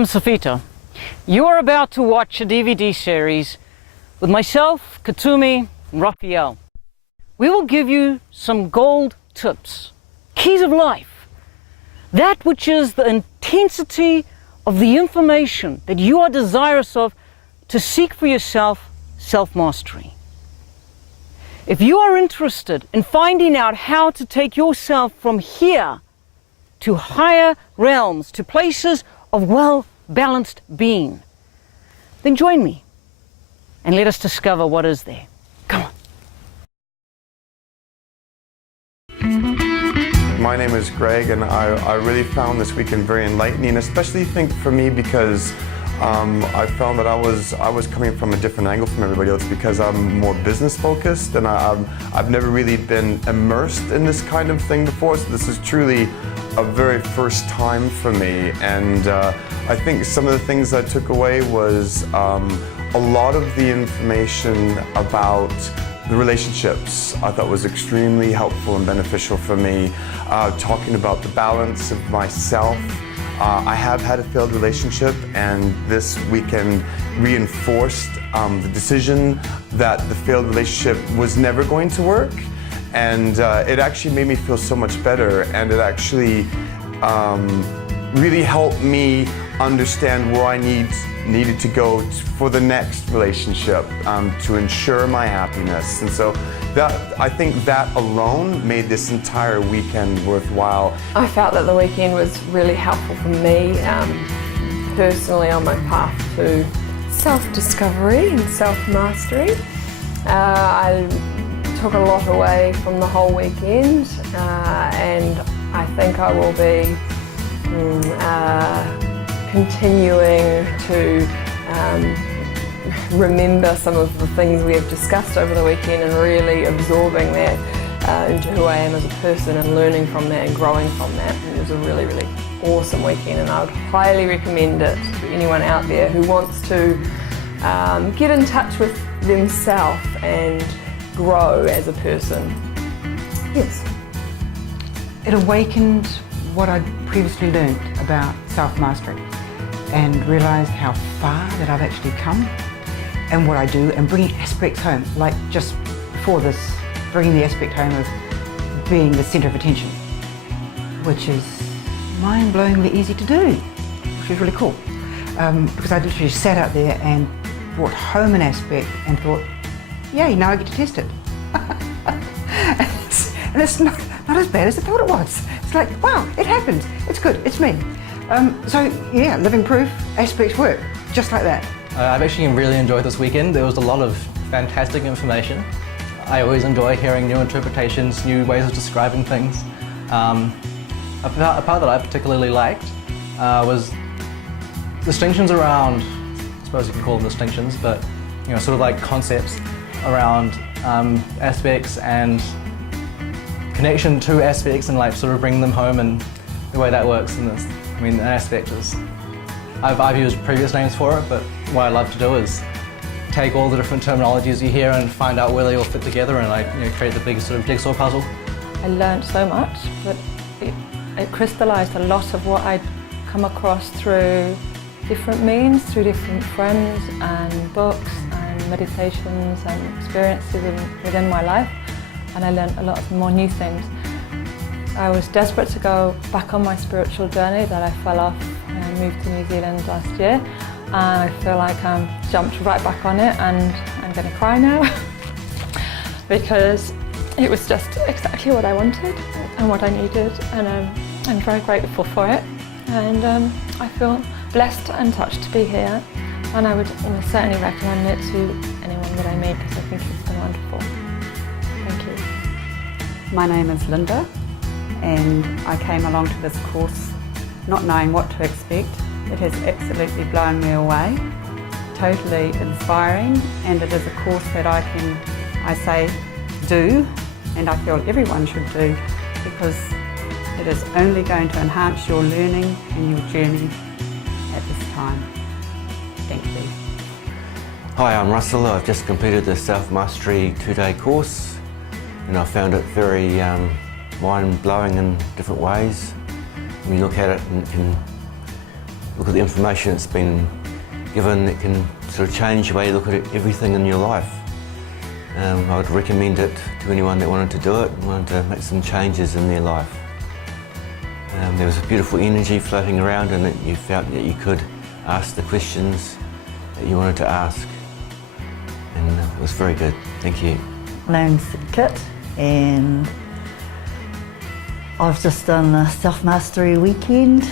am Safita. You are about to watch a DVD series with myself, Katumi, and Raphael. We will give you some gold tips, keys of life, that which is the intensity of the information that you are desirous of to seek for yourself self-mastery. If you are interested in finding out how to take yourself from here to higher realms, to places of well-balanced being, then join me and let us discover what is there. Come on. My name is Greg, and I really found this weekend very enlightening, especially think for me because I found that I was coming from a different angle from everybody else because I'm more business focused, and I've never really been immersed in this kind of thing before, so this is truly a very first time for me. And I think some of the things I took away was a lot of the information about the relationships I thought was extremely helpful and beneficial for me. Talking about the balance of myself. I have had a failed relationship, and this weekend reinforced the decision that the failed relationship was never going to work. And it actually made me feel so much better, and it actually really helped me understand where I needed to go for the next relationship to ensure my happiness. And so I think that alone made this entire weekend worthwhile. I felt that the weekend was really helpful for me personally on my path to self-discovery and self-mastery. I took a lot away from the whole weekend, and I think I will be continuing to remember some of the things we have discussed over the weekend and really absorbing that into who I am as a person and learning from that and growing from that. And it was a really, really awesome weekend, and I would highly recommend it to anyone out there who wants to get in touch with themselves and grow as a person. Yes. It awakened what I'd previously learned about self-mastery and realised how far that I've actually come and what I do, and bringing aspects home, like just before this, bringing the aspect home of being the centre of attention, which is mind-blowingly easy to do, which is really cool. Because I literally sat out there and brought home an aspect and thought, yay, now I get to test it. and it's not as bad as I thought it was. It's like, wow, it happens, it's good, it's me. So yeah, living proof, aspects work, just like that. I've actually really enjoyed this weekend. There was a lot of fantastic information. I always enjoy hearing new interpretations, new ways of describing things. A part that I particularly liked was distinctions around, I suppose you can call them distinctions, but sort of like concepts around aspects and connection to aspects, and like sort of bringing them home and the way that works in this. I mean, an aspect is, I've used previous names for it, but what I love to do is take all the different terminologies you hear and find out where they all fit together and create the big sort of jigsaw puzzle. I learned so much, but it crystallised a lot of what I'd come across through different means, through different friends and books and meditations and experiences within my life, and I learned a lot of more new things. I was desperate to go back on my spiritual journey that I fell off when I moved to New Zealand last year, and I feel like I'm jumped right back on it, and I'm going to cry now because it was just exactly what I wanted and what I needed, and I'm very grateful for it, and I feel blessed and touched to be here, and I would certainly recommend it to anyone that I meet because I think it's been wonderful. Thank you. My name is Linda, and I came along to this course not knowing what to expect. It has absolutely blown me away, totally inspiring, and it is a course that I say, do, and I feel everyone should do, because it is only going to enhance your learning and your journey at this time. Thank you. Hi, I'm Russell. I've just completed the Self-Mastery 2-day course, and I found it very mind-blowing in different ways. When you look at it and can look at the information that's been given that can sort of change the way you look at everything in your life. I would recommend it to anyone that wanted to do it and wanted to make some changes in their life. There was a beautiful energy floating around and that you felt that you could ask the questions that you wanted to ask. And it was very good. Thank you. My name's Kit and I've just done the Self-Mastery weekend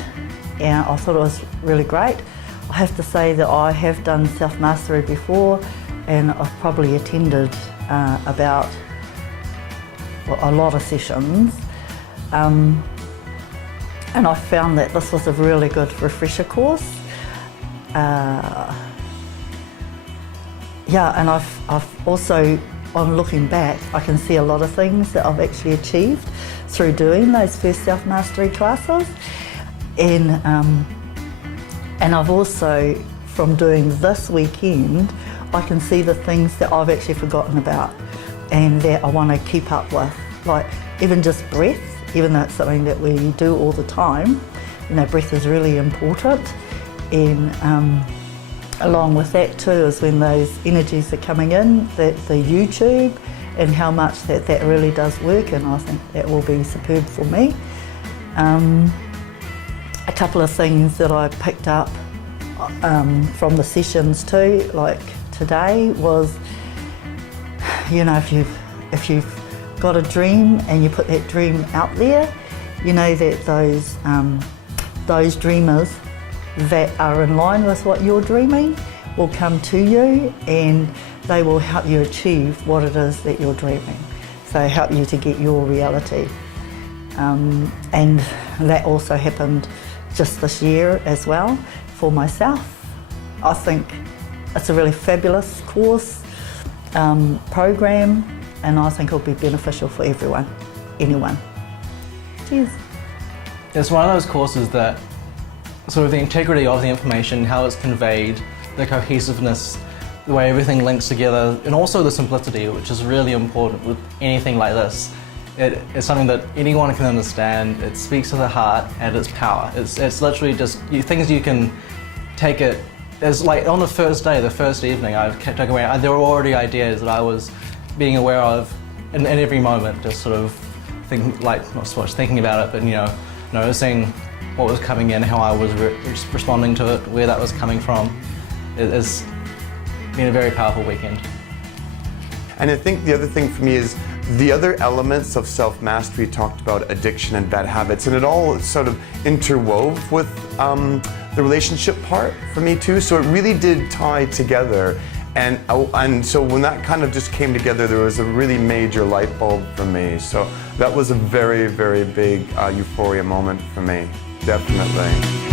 and I thought it was really great. I have to say that I have done Self-Mastery before and I've probably attended about a lot of sessions. And I found that this was a really good refresher course. Yeah, and I've also, on looking back, I can see a lot of things that I've actually achieved through doing those first self-mastery classes. And I've also, from doing this weekend, I can see the things that I've actually forgotten about and that I want to keep up with. Like even just breath, even though it's something that we do all the time, you know, breath is really important. And along with that too is when those energies are coming in, the YouTube and how much that really does work, and I think that will be superb for me. A couple of things that I picked up from the sessions too, like today was, you know, if you've got a dream and you put that dream out there, you know that those dreamers that are in line with what you're dreaming will come to you and they will help you achieve what it is that you're dreaming. So help you to get your reality. And that also happened just this year as well for myself. I think it's a really fabulous course, program, and I think it'll be beneficial for everyone, anyone. Cheers. It's one of those courses that sort of the integrity of the information, how it's conveyed, the cohesiveness, the way everything links together, and also the simplicity, which is really important with anything like this. It's something that anyone can understand. It speaks to the heart and its power. It's literally just things you can take it. As like on the first day, the first evening, I kept taking away. There were already ideas that I was being aware of in every moment, just sort of thinking, like not so much thinking about it, but noticing what was coming in, how I was responding to it, where that was coming from. It's been a very powerful weekend. And I think the other thing for me is the other elements of self-mastery talked about addiction and bad habits, and it all sort of interwove with the relationship part for me too. So it really did tie together. And so when that kind of just came together, there was a really major light bulb for me. So that was a very, very big euphoria moment for me, definitely.